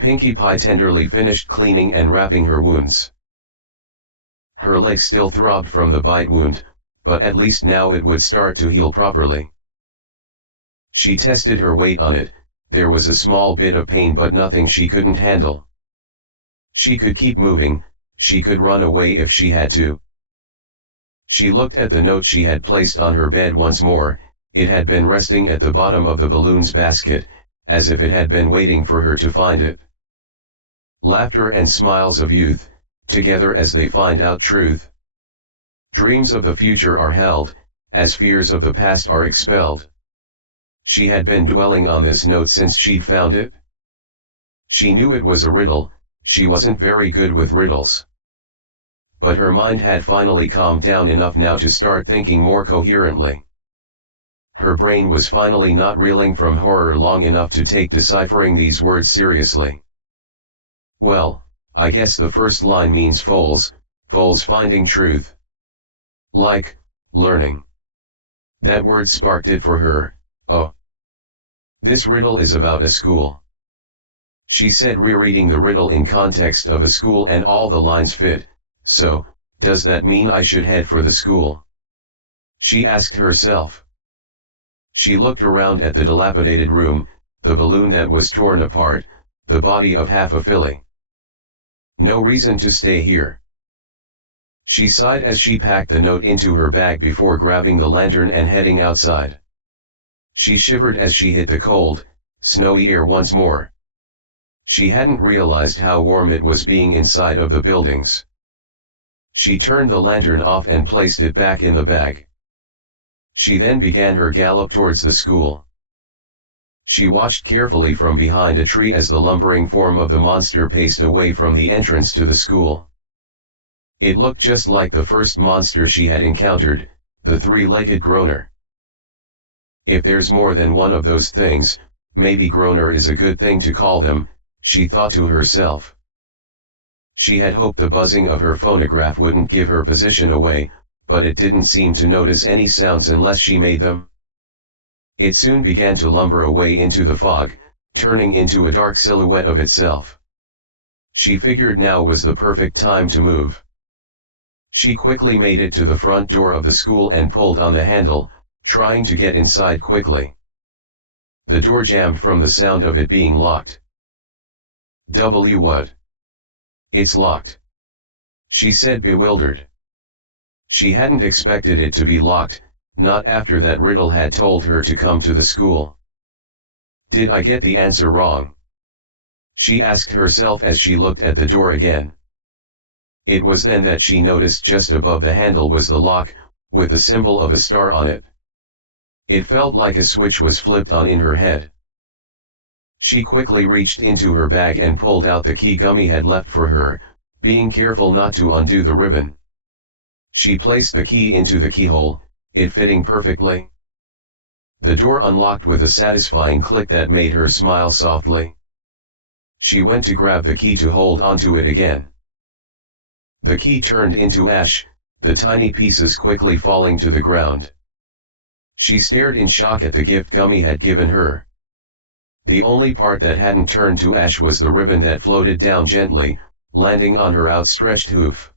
Pinkie Pie tenderly finished cleaning and wrapping her wounds. Her leg still throbbed from the bite wound, but at least now it would start to heal properly. She tested her weight on it. There was a small bit of pain but nothing she couldn't handle. She could keep moving, she could run away if she had to. She looked at the note she had placed on her bed once more. It had been resting at the bottom of the balloons basket, as if it had been waiting for her to find it. Laughter and smiles of youth, together as they find out truth. Dreams of the future are held, as fears of the past are expelled. She had been dwelling on this note since she'd found it. She knew it was a riddle. She wasn't very good with riddles. But her mind had finally calmed down enough now to start thinking more coherently. Her brain was finally not reeling from horror long enough to take deciphering these words seriously. Well, I guess the first line means foals finding truth. Like, learning. That word sparked it for her. Oh. This riddle is about a school. She said, rereading the riddle in context of a school, and all the lines fit. So, does that mean I should head for the school? She asked herself. She looked around at the dilapidated room, the balloon that was torn apart, the body of half a filly. No reason to stay here. She sighed as she packed the note into her bag before grabbing the lantern and heading outside. She shivered as she hit the cold, snowy air once more. She hadn't realized how warm it was being inside of the buildings. She turned the lantern off and placed it back in the bag. She then began her gallop towards the school. She watched carefully from behind a tree as the lumbering form of the monster paced away from the entrance to the school. It looked just like the first monster she had encountered, the three-legged groaner. If there's more than one of those things, maybe groaner is a good thing to call them, she thought to herself. She had hoped the buzzing of her phonograph wouldn't give her position away, but it didn't seem to notice any sounds unless she made them. It soon began to lumber away into the fog, turning into a dark silhouette of itself. She figured now was the perfect time to move. She quickly made it to the front door of the school and pulled on the handle, trying to get inside quickly. The door jammed from the sound of it being locked. What? It's locked, she said, bewildered. She hadn't expected it to be locked, not after that riddle had told her to come to the school. Did I get the answer wrong? She asked herself as she looked at the door again. It was then that she noticed just above the handle was the lock, with the symbol of a star on it. It felt like a switch was flipped on in her head. She quickly reached into her bag and pulled out the key Gummy had left for her, being careful not to undo the ribbon. She placed the key into the keyhole, it fitting perfectly. The door unlocked with a satisfying click that made her smile softly. She went to grab the key to hold onto it again. The key turned into ash, the tiny pieces quickly falling to the ground. She stared in shock at the gift Gummy had given her. The only part that hadn't turned to ash was the ribbon that floated down gently, landing on her outstretched hoof.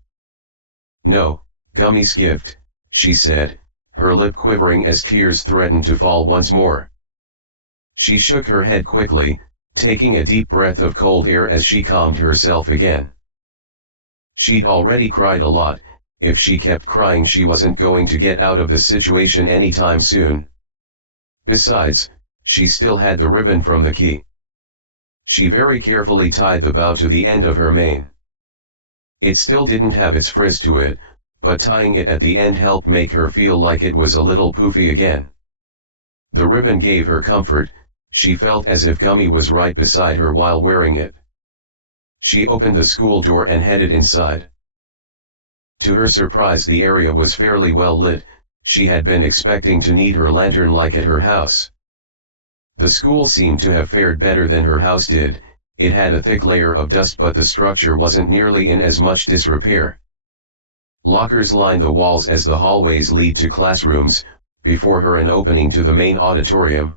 No, Gummy's gift, she said, her lip quivering as tears threatened to fall once more. She shook her head quickly, taking a deep breath of cold air as she calmed herself again. She'd already cried a lot. If she kept crying she wasn't going to get out of the situation anytime soon. Besides, she still had the ribbon from the key. She very carefully tied the bow to the end of her mane. It still didn't have its frizz to it, but tying it at the end helped make her feel like it was a little poofy again. The ribbon gave her comfort, she felt as if Gummy was right beside her while wearing it. She opened the school door and headed inside. To her surprise, the area was fairly well lit. She had been expecting to need her lantern like at her house. The school seemed to have fared better than her house did. It had a thick layer of dust, but the structure wasn't nearly in as much disrepair. Lockers lined the walls as the hallways lead to classrooms, before her an opening to the main auditorium.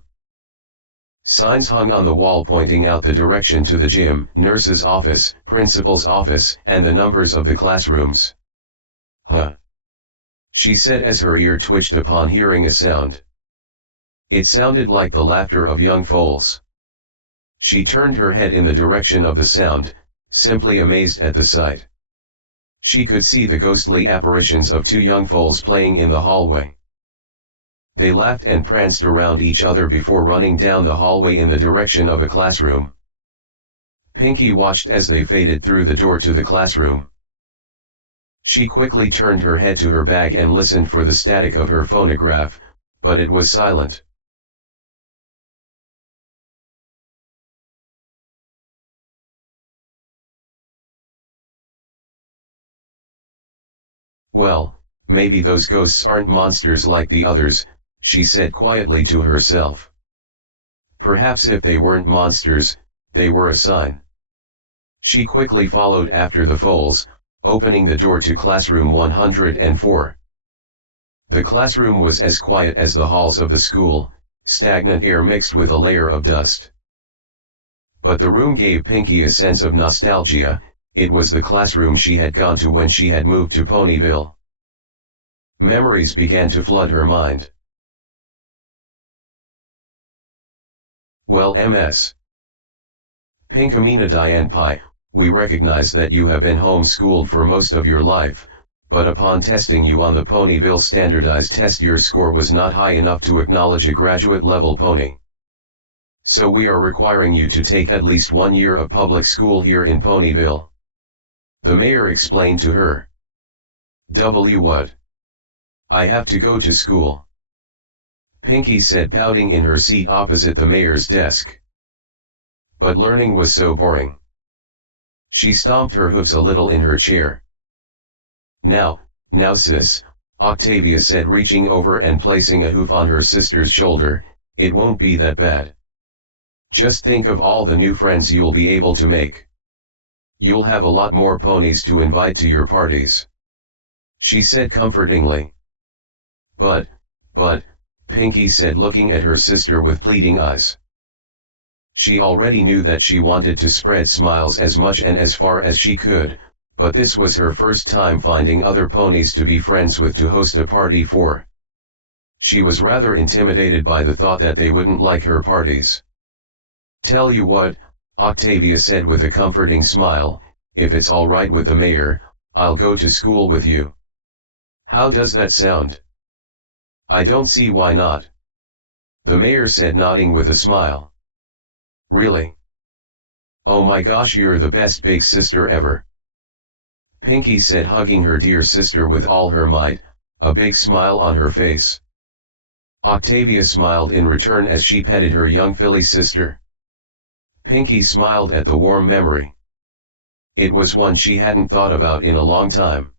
Signs hung on the wall pointing out the direction to the gym, nurse's office, principal's office, and the numbers of the classrooms. Huh! She said as her ear twitched upon hearing a sound. It sounded like the laughter of young foals. She turned her head in the direction of the sound, simply amazed at the sight. She could see the ghostly apparitions of two young foals playing in the hallway. They laughed and pranced around each other before running down the hallway in the direction of a classroom. Pinky watched as they faded through the door to the classroom. She quickly turned her head to her bag and listened for the static of her phonograph, but it was silent. Well, maybe those ghosts aren't monsters like the others, she said quietly to herself. Perhaps if they weren't monsters, they were a sign. She quickly followed after the foals, opening the door to classroom 104. The classroom was as quiet as the halls of the school, stagnant air mixed with a layer of dust. But the room gave Pinky a sense of nostalgia. It was the classroom she had gone to when she had moved to Ponyville. Memories began to flood her mind. Well, Ms. Pinkamena Diane Pi, we recognize that you have been homeschooled for most of your life, but upon testing you on the Ponyville standardized test your score was not high enough to acknowledge a graduate-level pony. So we are requiring you to take at least 1 year of public school here in Ponyville. The mayor explained to her. What? I have to go to school. Pinky said, pouting in her seat opposite the mayor's desk. But learning was so boring. She stomped her hooves a little in her chair. Now sis, Octavia said, reaching over and placing a hoof on her sister's shoulder, it won't be that bad. Just think of all the new friends you'll be able to make. You'll have a lot more ponies to invite to your parties. She said comfortingly. But, Pinky said, looking at her sister with pleading eyes. She already knew that she wanted to spread smiles as much and as far as she could, but this was her first time finding other ponies to be friends with to host a party for. She was rather intimidated by the thought that they wouldn't like her parties. Tell you what, Octavia said with a comforting smile, if it's all right with the mayor, I'll go to school with you. How does that sound? I don't see why not. The mayor said, nodding with a smile. Really? Oh my gosh, you're the best big sister ever. Pinky said, hugging her dear sister with all her might, a big smile on her face. Octavia smiled in return as she petted her young filly sister. Pinky smiled at the warm memory. It was one she hadn't thought about in a long time.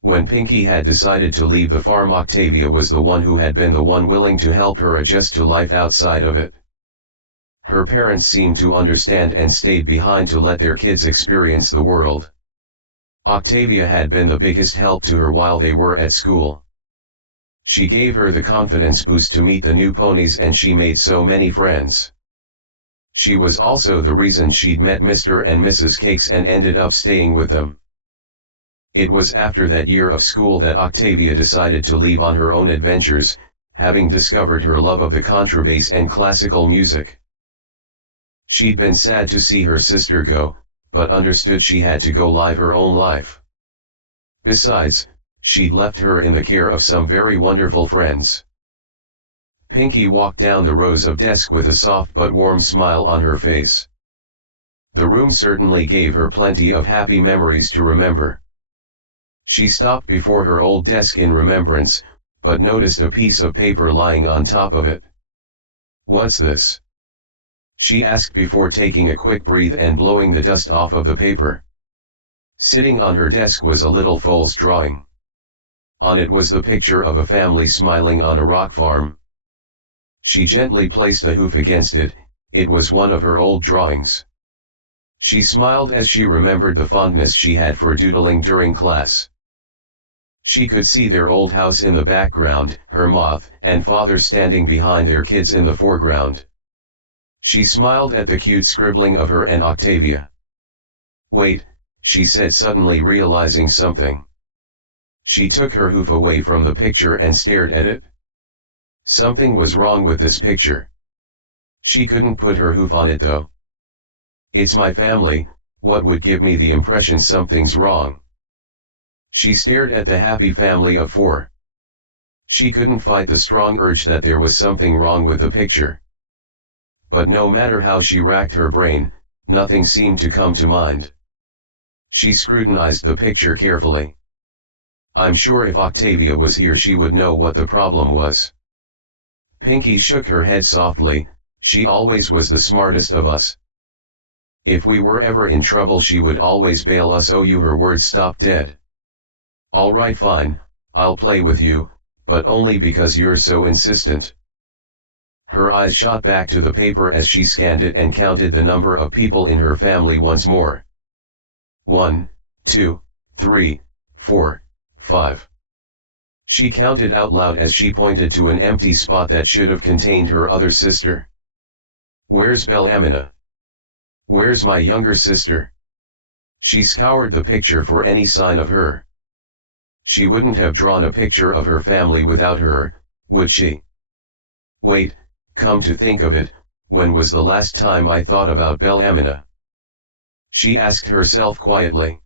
When Pinky had decided to leave the farm, Octavia was the one who had been the one willing to help her adjust to life outside of it. Her parents seemed to understand and stayed behind to let their kids experience the world. Octavia had been the biggest help to her while they were at school. She gave her the confidence boost to meet the new ponies, and she made so many friends. She was also the reason she'd met Mr. and Mrs. Cakes and ended up staying with them. It was after that year of school that Octavia decided to leave on her own adventures, having discovered her love of the contrabass and classical music. She'd been sad to see her sister go, but understood she had to go live her own life. Besides, she'd left her in the care of some very wonderful friends. Pinky walked down the rows of desks with a soft but warm smile on her face. The room certainly gave her plenty of happy memories to remember. She stopped before her old desk in remembrance, but noticed a piece of paper lying on top of it. What's this? She asked before taking a quick breath and blowing the dust off of the paper. Sitting on her desk was a little foal's drawing. On it was the picture of a family smiling on a rock farm. She gently placed a hoof against it. It was one of her old drawings. She smiled as she remembered the fondness she had for doodling during class. She could see their old house in the background, her moth and father standing behind their kids in the foreground. She smiled at the cute scribbling of her and Octavia. Wait, she said, suddenly realizing something. She took her hoof away from the picture and stared at it. Something was wrong with this picture. She couldn't put her hoof on it though. It's my family, what would give me the impression something's wrong? She stared at the happy family of 4. She couldn't fight the strong urge that there was something wrong with the picture. But no matter how she racked her brain, nothing seemed to come to mind. She scrutinized the picture carefully. I'm sure if Octavia was here she would know what the problem was. Pinky shook her head softly. She always was the smartest of us. If we were ever in trouble she would always bail us. Oh, you, her words stopped dead. All right, fine, I'll play with you, but only because you're so insistent. Her eyes shot back to the paper as she scanned it and counted the number of people in her family once more. 1, 2, 3, 4, 5. She counted out loud as she pointed to an empty spot that should have contained her other sister. Where's Bellamina? Where's my younger sister? She scoured the picture for any sign of her. She wouldn't have drawn a picture of her family without her, would she? Wait, come to think of it, when was the last time I thought about Bellamina? She asked herself quietly.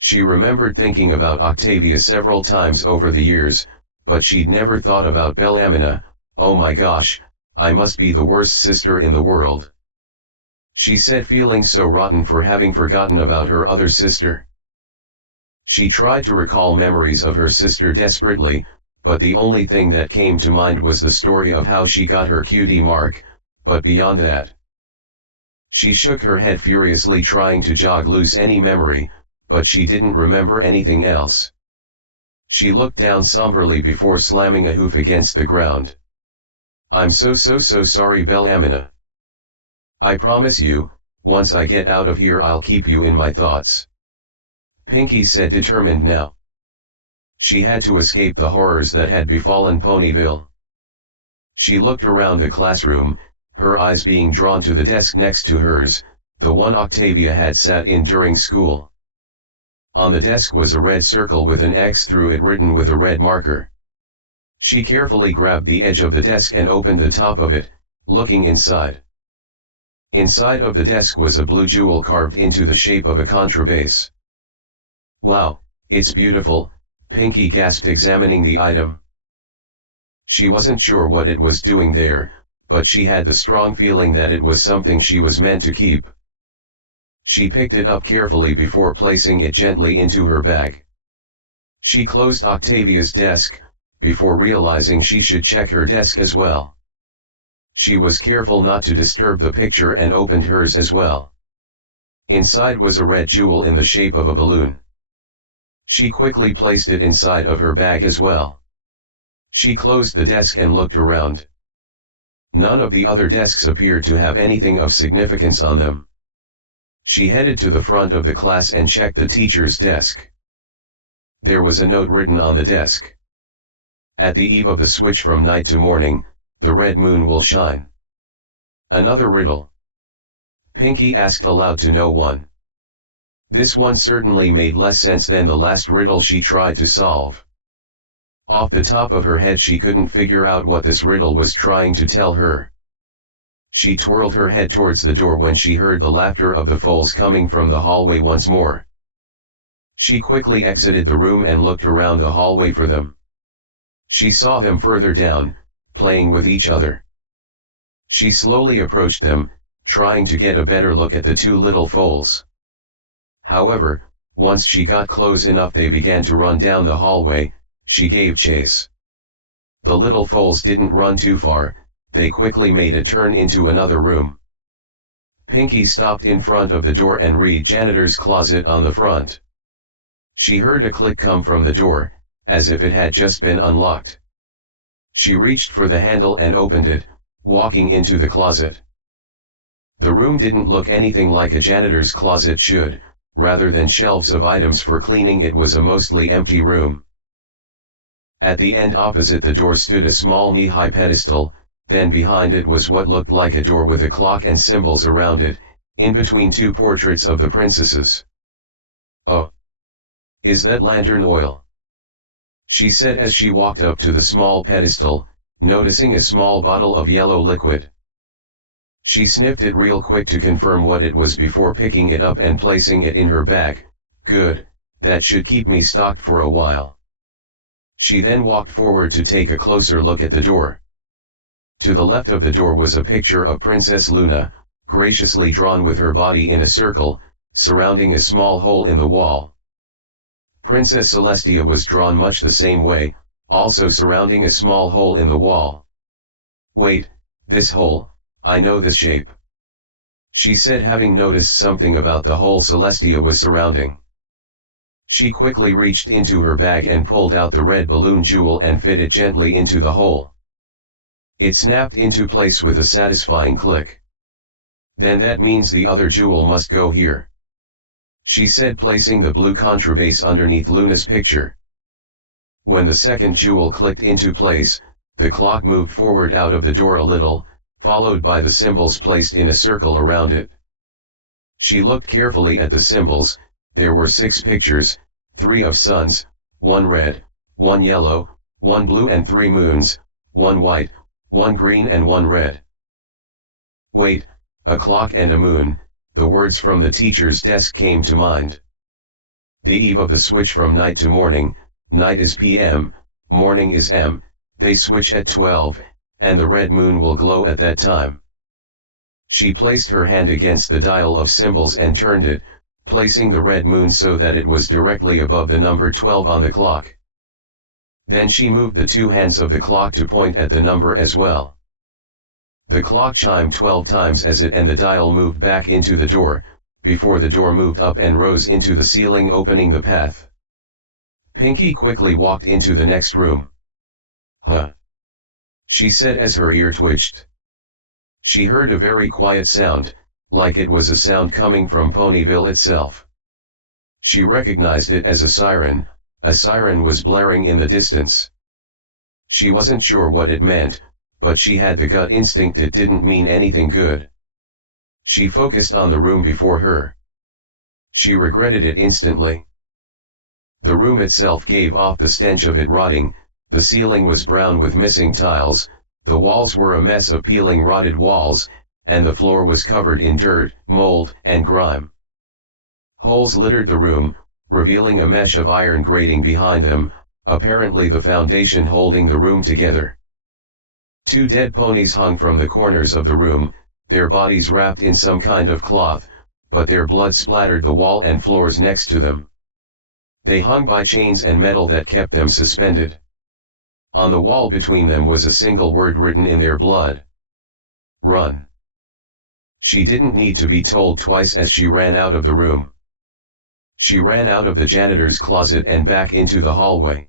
She remembered thinking about Octavia several times over the years, but she'd never thought about Bellamina. Oh my gosh, I must be the worst sister in the world, she said, feeling so rotten for having forgotten about her other sister. She tried to recall memories of her sister desperately, but the only thing that came to mind was the story of how she got her cutie mark, but beyond that. She shook her head furiously, trying to jog loose any memory, but she didn't remember anything else. She looked down somberly before slamming a hoof against the ground. I'm so sorry, Bellamina. I promise you, once I get out of here I'll keep you in my thoughts, Pinky said, determined now. She had to escape the horrors that had befallen Ponyville. She looked around the classroom, her eyes being drawn to the desk next to hers, the one Octavia had sat in during school. On the desk was a red circle with an X through it written with a red marker. She carefully grabbed the edge of the desk and opened the top of it, looking inside. Inside of the desk was a blue jewel carved into the shape of a contrabass. Wow, it's beautiful, Pinky gasped, examining the item. She wasn't sure what it was doing there, but she had the strong feeling that it was something she was meant to keep. She picked it up carefully before placing it gently into her bag. She closed Octavia's desk, before realizing she should check her desk as well. She was careful not to disturb the picture and opened hers as well. Inside was a red jewel in the shape of a balloon. She quickly placed it inside of her bag as well. She closed the desk and looked around. None of the other desks appeared to have anything of significance on them. She headed to the front of the class and checked the teacher's desk. There was a note written on the desk. At the eve of the switch from night to morning, the red moon will shine. Another riddle? Pinky asked aloud to no one. This one certainly made less sense than the last riddle she tried to solve. Off the top of her head she couldn't figure out what this riddle was trying to tell her. She twirled her head towards the door when she heard the laughter of the foals coming from the hallway once more. She quickly exited the room and looked around the hallway for them. She saw them further down, playing with each other. She slowly approached them, trying to get a better look at the two little foals. However, once she got close enough they began to run down the hallway. She gave chase. The little foals didn't run too far, they quickly made a turn into another room. Pinky stopped in front of the door and read janitor's closet on the front. She heard a click come from the door, as if it had just been unlocked. She reached for the handle and opened it, walking into the closet. The room didn't look anything like a janitor's closet should. Rather than shelves of items for cleaning, it was a mostly empty room. At the end opposite the door stood a small knee-high pedestal, then behind it was what looked like a door with a clock and symbols around it, in between two portraits of the princesses. "Oh! Is that lantern oil?" she said as she walked up to the small pedestal, noticing a small bottle of yellow liquid. She sniffed it real quick to confirm what it was before picking it up and placing it in her bag. "Good, that should keep me stocked for a while." She then walked forward to take a closer look at the door. To the left of the door was a picture of Princess Luna, graciously drawn with her body in a circle, surrounding a small hole in the wall. Princess Celestia was drawn much the same way, also surrounding a small hole in the wall. "Wait, this hole, I know this shape," she said, having noticed something about the hole Celestia was surrounding. She quickly reached into her bag and pulled out the red balloon jewel and fit it gently into the hole. It snapped into place with a satisfying click. "Then that means the other jewel must go here," she said, placing the blue contrabase underneath Luna's picture. When the second jewel clicked into place, the clock moved forward out of the door a little, followed by the symbols placed in a circle around it. She looked carefully at the symbols. There were 6 pictures, 3 of suns, 1 red, 1 yellow, 1 blue and 3 moons, 1 white, 1 green and 1 red. "Wait, a clock and a moon," the words from the teacher's desk came to mind. "The eve of the switch from night to morning, night is PM, morning is M, they switch at 12, and the red moon will glow at that time." She placed her hand against the dial of symbols and turned it, placing the red moon so that it was directly above the number 12 on the clock. Then she moved the 2 hands of the clock to point at the number as well. The clock chimed 12 times as it and the dial moved back into the door, before the door moved up and rose into the ceiling, opening the path. Pinky quickly walked into the next room. "Huh," she said as her ear twitched. She heard a very quiet sound, like it was a sound coming from Ponyville itself. She recognized it as a siren was blaring in the distance. She wasn't sure what it meant, but she had the gut instinct it didn't mean anything good. She focused on the room before her. She regretted it instantly. The room itself gave off the stench of it rotting. The ceiling was brown with missing tiles, the walls were a mess of peeling rotted walls, and the floor was covered in dirt, mold, and grime. Holes littered the room, revealing a mesh of iron grating behind them, apparently the foundation holding the room together. 2 dead ponies hung from the corners of the room, their bodies wrapped in some kind of cloth, but their blood splattered the wall and floors next to them. They hung by chains and metal that kept them suspended. On the wall between them was a single word written in their blood: "Run." She didn't need to be told twice as she ran out of the room. She ran out of the janitor's closet and back into the hallway.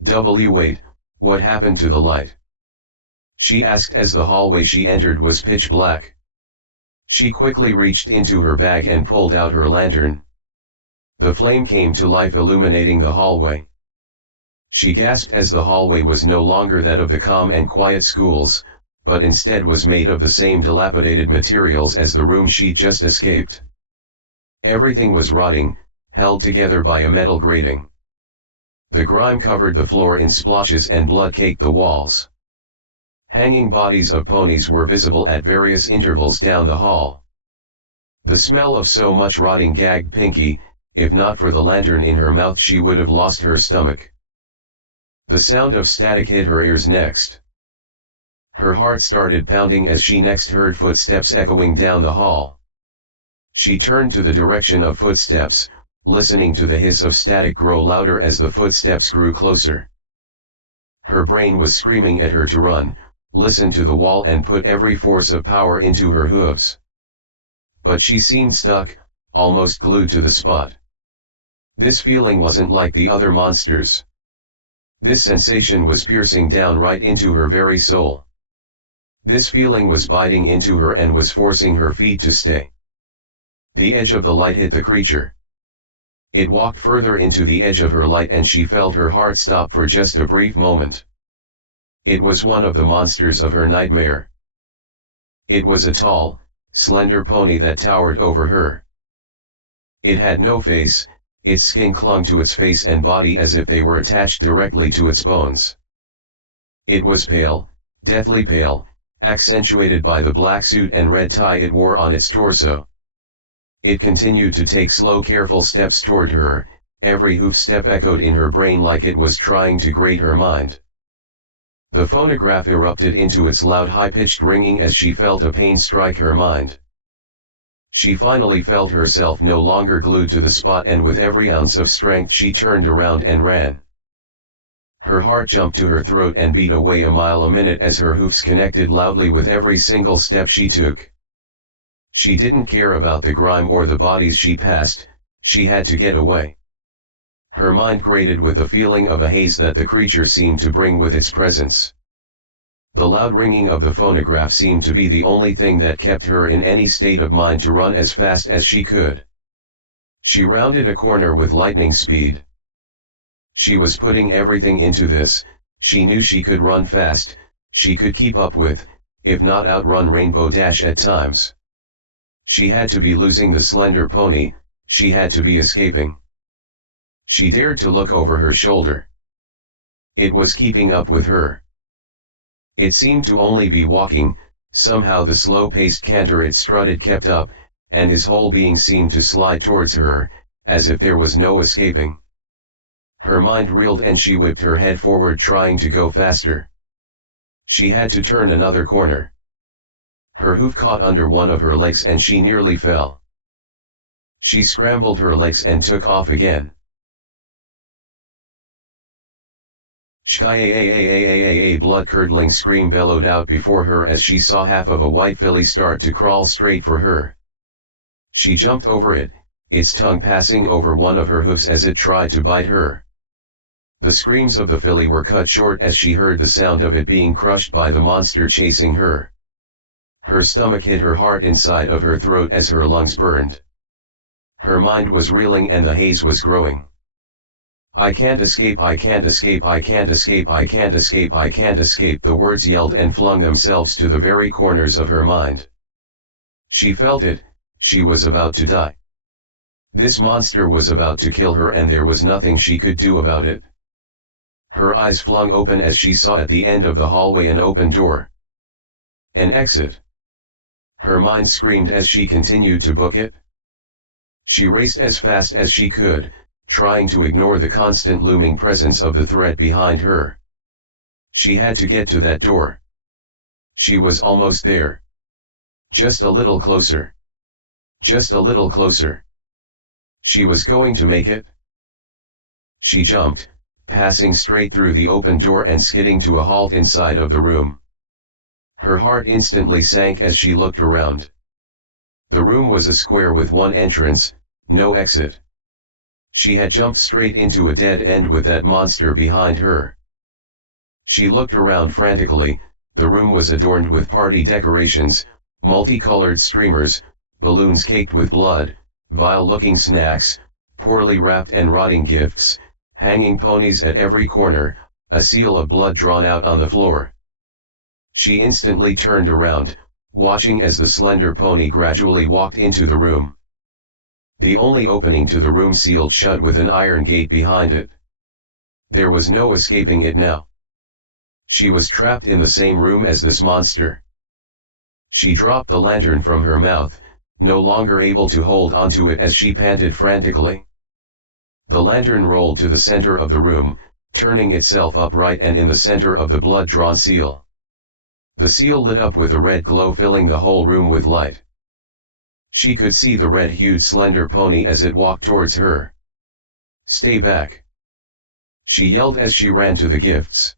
Wait, what happened to the light?" she asked as the hallway she entered was pitch black. She quickly reached into her bag and pulled out her lantern. The flame came to life, illuminating the hallway. She gasped as the hallway was no longer that of the calm and quiet schools, but instead was made of the same dilapidated materials as the room she'd just escaped. Everything was rotting, held together by a metal grating. The grime covered the floor in splotches and blood caked the walls. Hanging bodies of ponies were visible at various intervals down the hall. The smell of so much rotting gagged Pinky. If not for the lantern in her mouth, she would have lost her stomach. The sound of static hit her ears next. Her heart started pounding as she next heard footsteps echoing down the hall. She turned to the direction of footsteps, listening to the hiss of static grow louder as the footsteps grew closer. Her brain was screaming at her to run, listen to the wall and put every force of power into her hooves. But she seemed stuck, almost glued to the spot. This feeling wasn't like the other monsters. This sensation was piercing down right into her very soul. This feeling was biting into her and was forcing her feet to stay. The edge of the light hit the creature. It walked further into the edge of her light and she felt her heart stop for just a brief moment. It was one of the monsters of her nightmare. It was a tall, slender pony that towered over her. It had no face, its skin clung to its face and body as if they were attached directly to its bones. It was pale, deathly pale, accentuated by the black suit and red tie it wore on its torso. It continued to take slow careful steps toward her, every hoof step echoed in her brain like it was trying to grate her mind. The phonograph erupted into its loud high-pitched ringing as she felt a pain strike her mind. She finally felt herself no longer glued to the spot, and with every ounce of strength she turned around and ran. Her heart jumped to her throat and beat away a mile a minute as her hoofs connected loudly with every single step she took. She didn't care about the grime or the bodies she passed, she had to get away. Her mind grated with the feeling of a haze that the creature seemed to bring with its presence. The loud ringing of the phonograph seemed to be the only thing that kept her in any state of mind to run as fast as she could. She rounded a corner with lightning speed. She was putting everything into this. She knew she could run fast, she could keep up with, if not outrun Rainbow Dash at times. She had to be losing the slender pony, she had to be escaping. She dared to look over her shoulder. It was keeping up with her. It seemed to only be walking, somehow the slow-paced canter it strutted kept up, and his whole being seemed to slide towards her, as if there was no escaping. Her mind reeled and she whipped her head forward trying to go faster. She had to turn another corner. Her hoof caught under one of her legs and she nearly fell. She scrambled her legs and took off again. A blood-curdling scream bellowed out before her as she saw half of a white filly start to crawl straight for her. She jumped over it, its tongue passing over one of her hoofs as it tried to bite her. The screams of the filly were cut short as she heard the sound of it being crushed by the monster chasing her. Her stomach hit her heart inside of her throat as her lungs burned. Her mind was reeling and the haze was growing. I can't escape, I can't escape, I can't escape, I can't escape, I can't escape, the words yelled and flung themselves to the very corners of her mind. She felt it, she was about to die. This monster was about to kill her and there was nothing she could do about it. Her eyes flung open as she saw at the end of the hallway an open door. An exit. Her mind screamed as she continued to book it. She raced as fast as she could, trying to ignore the constant looming presence of the threat behind her. She had to get to that door. She was almost there. Just a little closer. Just a little closer. She was going to make it. She jumped, passing straight through the open door and skidding to a halt inside of the room. Her heart instantly sank as she looked around. The room was a square with one entrance, no exit. She had jumped straight into a dead end with that monster behind her. She looked around frantically. The room was adorned with party decorations, multicolored streamers, balloons caked with blood, vile-looking snacks, poorly wrapped and rotting gifts, hanging ponies at every corner, a seal of blood drawn out on the floor. She instantly turned around, watching as the slender pony gradually walked into the room. The only opening to the room sealed shut with an iron gate behind it. There was no escaping it now. She was trapped in the same room as this monster. She dropped the lantern from her mouth, no longer able to hold onto it as she panted frantically. The lantern rolled to the center of the room, turning itself upright and in the center of the blood-drawn seal. The seal lit up with a red glow filling the whole room with light. She could see the red-hued slender pony as it walked towards her. "Stay back!" she yelled as she ran to the gifts.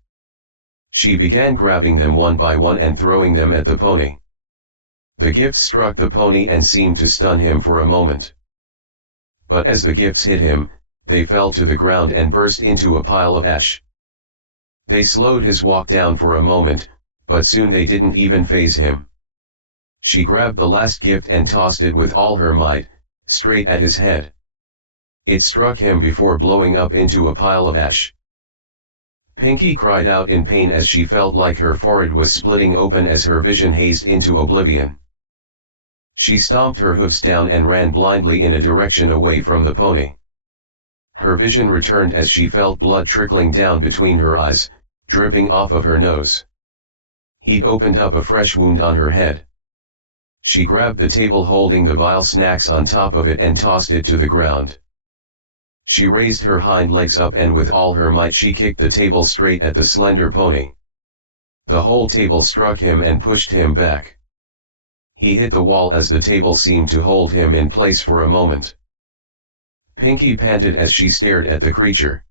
She began grabbing them one by one and throwing them at the pony. The gifts struck the pony and seemed to stun him for a moment. But as the gifts hit him, they fell to the ground and burst into a pile of ash. They slowed his walk down for a moment, but soon they didn't even faze him. She grabbed the last gift and tossed it with all her might, straight at his head. It struck him before blowing up into a pile of ash. Pinky cried out in pain as she felt like her forehead was splitting open as her vision hazed into oblivion. She stomped her hoofs down and ran blindly in a direction away from the pony. Her vision returned as she felt blood trickling down between her eyes, dripping off of her nose. He'd opened up a fresh wound on her head. She grabbed the table holding the vile snacks on top of it and tossed it to the ground. She raised her hind legs up and with all her might she kicked the table straight at the slender pony. The whole table struck him and pushed him back. He hit the wall as the table seemed to hold him in place for a moment. Pinky panted as she stared at the creature.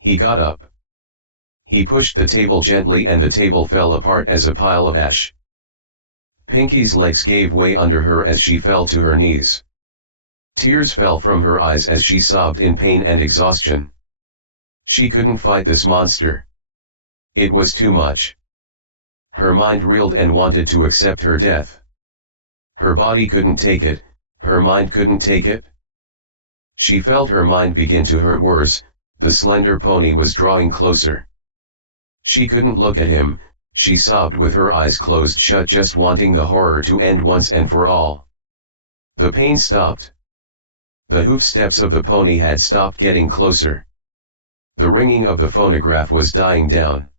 He got up. He pushed the table gently and the table fell apart as a pile of ash. Pinky's legs gave way under her as she fell to her knees. Tears fell from her eyes as she sobbed in pain and exhaustion. She couldn't fight this monster. It was too much. Her mind reeled and wanted to accept her death. Her body couldn't take it, her mind couldn't take it. She felt her mind begin to hurt worse, the slender pony was drawing closer. She couldn't look at him, she sobbed with her eyes closed shut just wanting the horror to end once and for all. The pain stopped. The hoof steps of the pony had stopped getting closer. The ringing of the phonograph was dying down.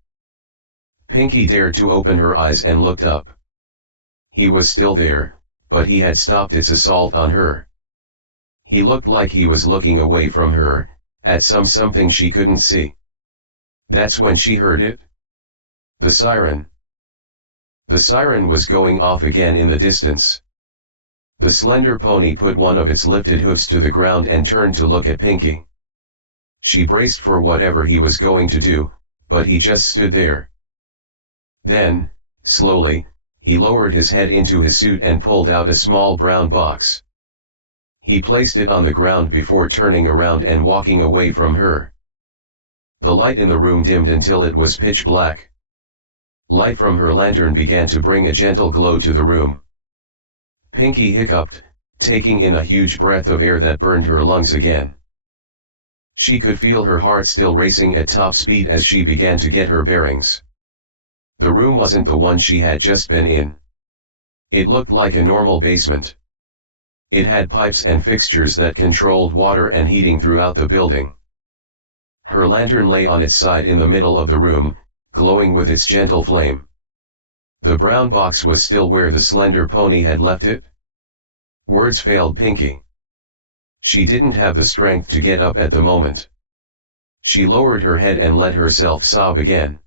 Pinky dared to open her eyes and looked up. He was still there, but he had stopped its assault on her. He looked like he was looking away from her, at something she couldn't see. That's when she heard it. The siren. The siren was going off again in the distance. The slender pony put one of its lifted hoofs to the ground and turned to look at Pinky. She braced for whatever he was going to do, but he just stood there. Then, slowly, he lowered his head into his suit and pulled out a small brown box. He placed it on the ground before turning around and walking away from her. The light in the room dimmed until it was pitch black. Light from her lantern began to bring a gentle glow to the room. Pinky hiccuped, taking in a huge breath of air that burned her lungs again. She could feel her heart still racing at top speed as she began to get her bearings. The room wasn't the one she had just been in. It looked like a normal basement. It had pipes and fixtures that controlled water and heating throughout the building. Her lantern lay on its side in the middle of the room, glowing with its gentle flame. The brown box was still where the slender pony had left it. Words failed Pinky. She didn't have the strength to get up at the moment. She lowered her head and let herself sob again.